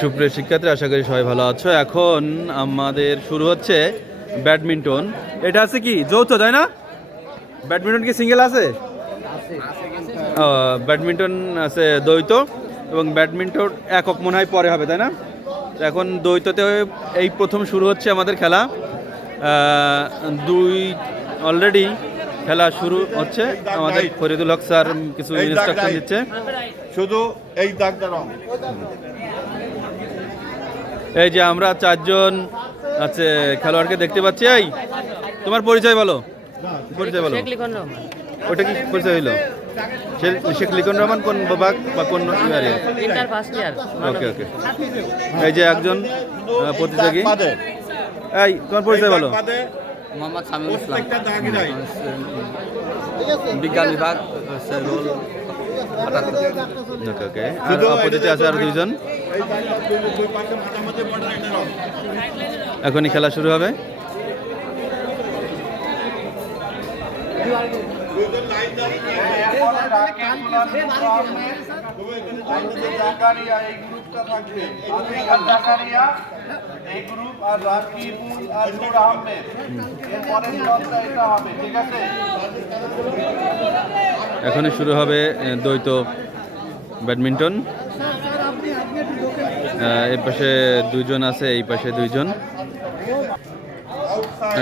সুপ্রিয় শিক্ষার্থী আশা করি সবাই ভালো আছো। এখন আমাদের শুরু হচ্ছে ব্যাডমিন্টন। এটা আছে কি? যৌথ তাই না? ব্যাডমিন্টন কি সিঙ্গেল আছে? ব্যাডমিন্টন আছে দ্বৈত এবং ব্যাডমিন্টন একক মনে হয় পরে হবে তাই না? তো এখন দ্বৈততে এই প্রথম শুরু হচ্ছে আমাদের খেলা। দুই অলরেডি খেলা শুরু হচ্ছে। আমাদের ফরিদুল হক স্যার কিছু ইনস্ট্রাকশন দিচ্ছে। শুধু এই দাগটা রং। এই যে আমরা চারজন আছে খেলোয়াড়কে দেখতে পাচ্ছি এই তোমার পরিচয় বলো। পরিচয় বলো। ওটা কি পরিচয় হইল? শেখ লিখন রহমান কোন বিভাগ বা কোন ওকে ওকে। এই যে একজন প্রতিযোগী। এই তোমার পরিচয় বলো। মোহাম্মদ সামিউল ইসলাম। বিজ্ঞান বিভাগ ওকে ওকে আর আছে আর দুইজন। এখনই খেলা শুরু হবে। এখনই শুরু হবে দ্বৈত ব্যাডমিন্টন। এই পাশে দুইজন আছে, এই পাশে দুইজন।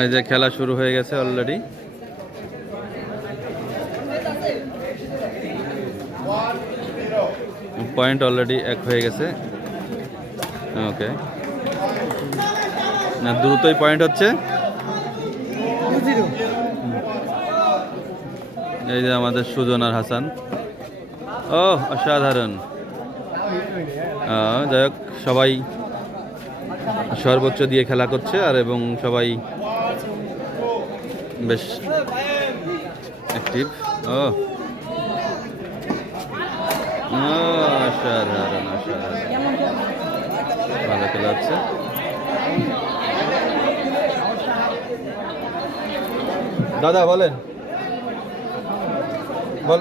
এই যে খেলা শুরু হয়ে গেছে অলরেডি পয়েন্ট অলরেডি এক হয়ে গেছে। ওকে। না দ্রুতই পয়েন্ট হচ্ছে। এই যে আমাদের সুজন আর হাসান। ও অসাধারণ। যাই হোক সবাই সর্বোচ্চ দিয়ে খেলা করছে আর এবং সবাই বেশ অ্যাক্টিভ ও, অসাধারণ অসাধারণ ভালো খেলা হচ্ছে? দাদা, বলেন। বল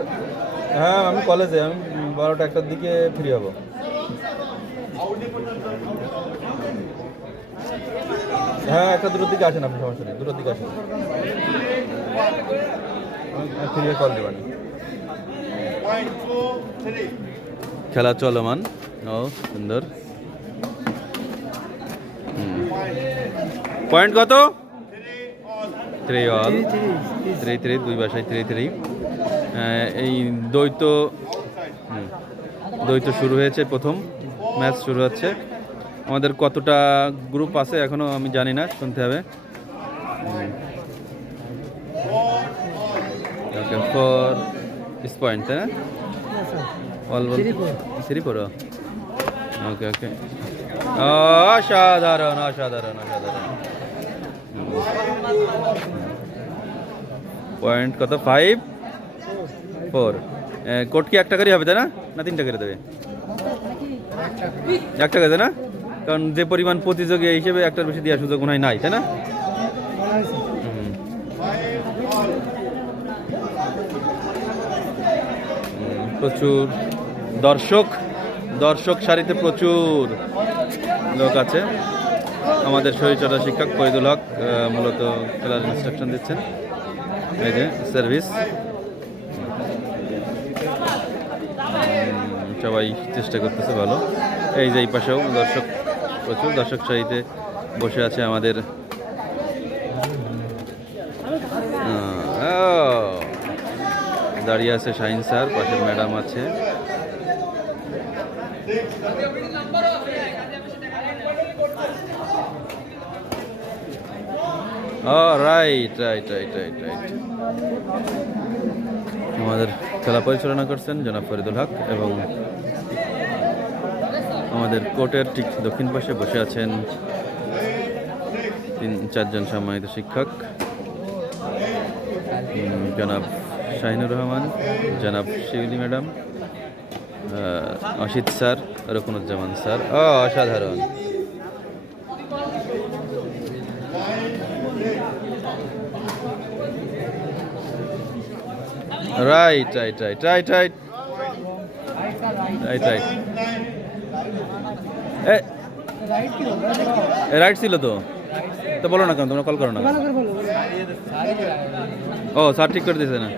হ্যাঁ আমি কলেজে আমি বারোটা একটার দিকে ফ্রি হব। হ্যাঁ একটা দুটোর দিকে আসেন আপনি, সমস্যা নেই, দুটোর দিকে আসেন। ফ্রি কল দেবেন. খেলা চলমান। ও, সুন্দর। পয়েন্ট কত? থ্রি অল থ্রি থ্রি দুই বাসায় থ্রি থ্রি এই দ্বৈত দ্বৈত শুরু হয়েছে প্রথম। ম্যাচ শুরু হচ্ছে। আমাদের কতটা গ্রুপ আছে এখনও আমি জানি না, শুনতে হবে। ওকে ফর ইস পয়েন্ট তাই বল থ্রি ফোর ওকে ওকে অসাধারণ অসাধারণ অসাধারণ পয়েন্ট কত? ফাইভ ফোর কোট কি একটা করে হবে তাই না? না তিনটা করে দেবে? একটা করে। না? কারণ যে পরিমাণ প্রতিযোগী হিসেবে একটার বেশি দেওয়ার সুযোগ মনে হয় নাই তাই না? প্রচুর দর্শক দর্শক সারিতে প্রচুর লোক আছে। আমাদের শরীরচর্চা শিক্ষক ফরিদুল হক মূলত খেলার ইনস্ট্রাকশন দিচ্ছেন। এই যে সার্ভিস সবাই চেষ্টা করতেছে ভালো। এই যে এই পাশেও দর্শক প্রচুর, দর্শক সারিতে বসে আছে আমাদের দাঁড়িয়ে আছে শাহিন স্যার পাশে ম্যাডাম আছে। রাইট আমাদের খেলা পরিচালনা করছেন জনাব ফরিদুল হক এবং আমাদের কোর্টের ঠিক দক্ষিণ পাশে বসে আছেন তিন, চারজন সম্মানিত শিক্ষক। জনাব শাহিনুর রহমান, জনাব Shiuli madam Asit sir, Rokunuzzaman sir, অসাধারণ। Right right right right right right right right ছিল তো? তো বলো না কেন, তোমরা কল করো না ও স্যার ঠিক করে দিয়েছে না.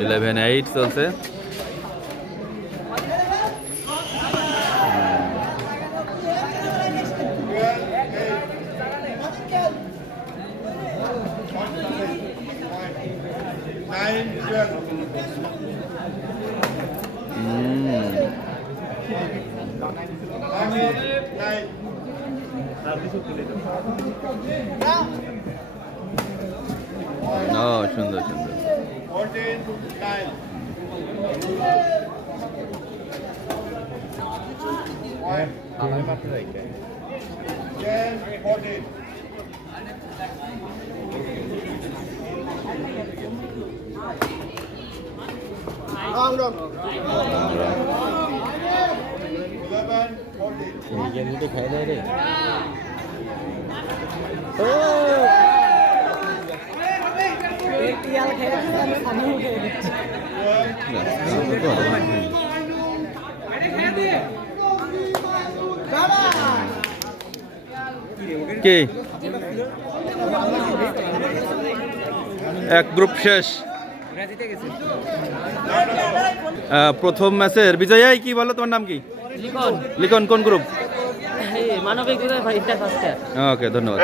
ইলেভেন এইট চলছে Nine, nine. ও সুন্দর সুন্দর Fourteen, nine. Ten, fourteen. Eleven, fourteen. কি এক গ্রুপ শেষ প্রথম ম্যাচের বিজয় কি বলো তোমার নাম কি লিখন। লিখন কোন গ্রুপ মানবিক ইয়ার ওকে ধন্যবাদ।